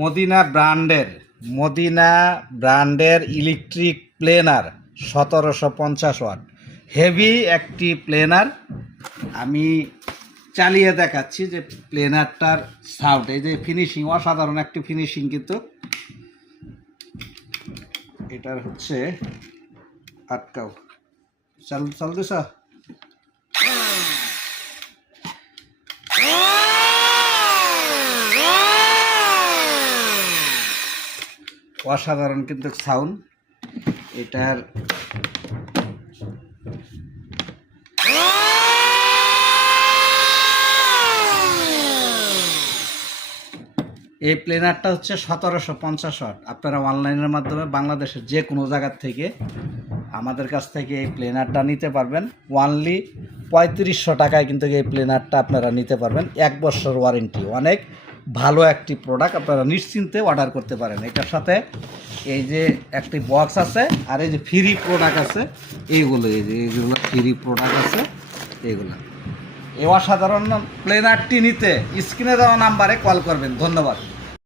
Medina ব্র্যান্ডের Medina ব্র্যান্ডের electric planer সতেরোশো পঞ্চাশ ওয়াট। হেভি একটি প্লেনার। আমি চালিয়ে দেখাচ্ছি যে প্লেনারটার সাউন্ড এই যে ফিনিশিং অসাধারণ একটি ফিনিশিং কিন্তু। এটার হচ্ছে আটকাও। চাল চাল দিস অসাধারণ কিন্তু সাউন্ড এটার এই প্লেনারটা হচ্ছে সতেরোশো পঞ্চাশ ওয়াট। আপনারা অনলাইনের মাধ্যমে বাংলাদেশের যে কোনো জায়গার থেকে আমাদের কাছ থেকে এই প্লেনারটা নিতে পারবেন। ওয়ানলি পঁয়ত্রিশশো টাকায় কিন্তু এই প্লেনারটা আপনারা নিতে পারবেন। এক বছর ওয়ারেন্টি অনেক। ভালো একটি প্রোডাক্ট আপনারা নিশ্চিন্তে অর্ডার করতে পারেন। এটার সাথে এই যে একটি বক্স আছে, আর এই যে ফ্রি প্রোডাক্ট আছে, এইগুলো, এই যে এইগুলো ফ্রি প্রোডাক্ট আছে, এইগুলো। এ অসাধারণ প্লেনারটি নিতে স্ক্রিনে দেওয়া নাম্বারে কল করবেন। ধন্যবাদ।